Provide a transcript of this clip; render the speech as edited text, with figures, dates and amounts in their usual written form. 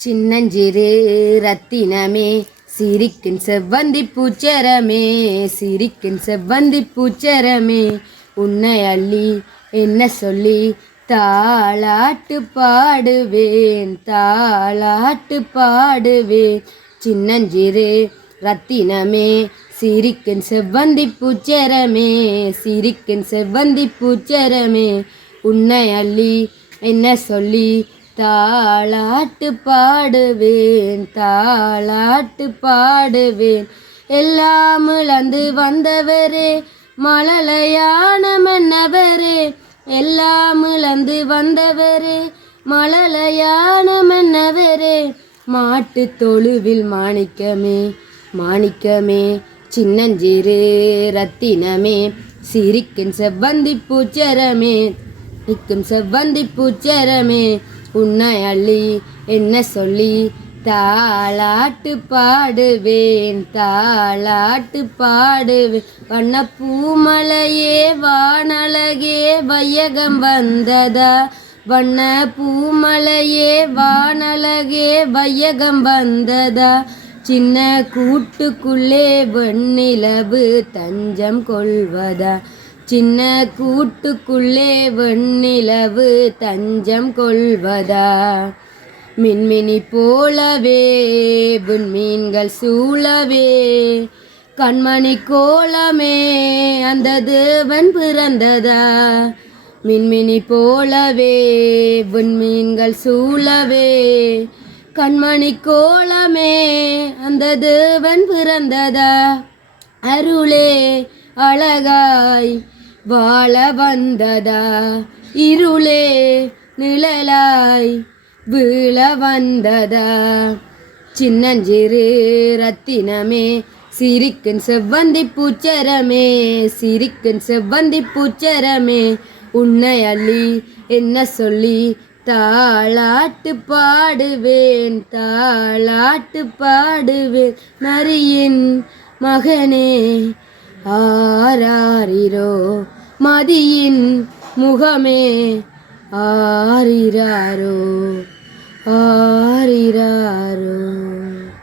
சின்னஞ்சிறு ரத்தினமே சிரிக்கும் செவ்வந்தி பூச்சரமே, சிரிக்கும் செவ்வந்தி பூச்சரமே, உன்னை அள்ளி என்ன சொல்லி தாளாட்டு பாடுவேன், தாளாட்டு பாடுவேன். சின்னஞ்சிறு ரத்தினமே சிரிக்கும் செவ்வந்தி பூச்சரமே, சிரிக்கும் செவ்வந்தி பூச்சரமே, உன்னை அள்ளி என்ன சொல்லி தாளாட்டு பாடுவேன், தாளாட்டு பாடுவேன். எல்லாம் இழந்து வந்தவரே மழலையான மன்னவரே, எல்லாம் இழந்து வந்தவரே மழலையான மன்னவரே, மாட்டு தொழுவில் மாணிக்கமே, மாணிக்கமே, சின்னஞ்சிறு ரத்தினமே, சிரிக்கும் செவ்வந்தி பூச்சரமே, நிற்கும் செவ்வந்தி பூச்சரமே, உன்னை அள்ளி என்ன சொல்லி தாளாட்டு பாடுவேன், தாளாட்டு பாடுவேன். வண்ண பூமலையே வானழகே வையகம் வந்ததா, வண்ண பூமலையே வானழகே வையகம் வந்ததா, சின்ன கூட்டுக்குள்ளே வெண்ணிலவு தஞ்சம் கொள்வதா, சின்ன கூட்டுக்குள்ளே வெண்ணிலவு தஞ்சம் கொள்வதா. மின்மினி போலவே விண்மீன்கள் சூழவே, கண்மணி கோலமே அந்த தேவன் பிறந்ததா, மின்மினி போலவே விண்மீன்கள் சூழவே, கண்மணி கோலமே அந்த தேவன் பிறந்ததா. அருளே அழகாய் வாழ வந்ததா, இருளே நிழலாய் வீழ வந்ததா. சின்னஞ்சிறு ரத்தினமே சிரிக்கும் செவ்வந்தி பூச்சரமே, சிரிக்கும் செவ்வந்தி பூச்சரமே, உன்னை அள்ளி என்ன சொல்லி தாளாட்டு பாடுவேன், தாளாட்டு பாடுவேன். நரியின் மகனே ஆராரிரோ, மதியின் முகமே ஆரிராரோ, ஆரிராரோ.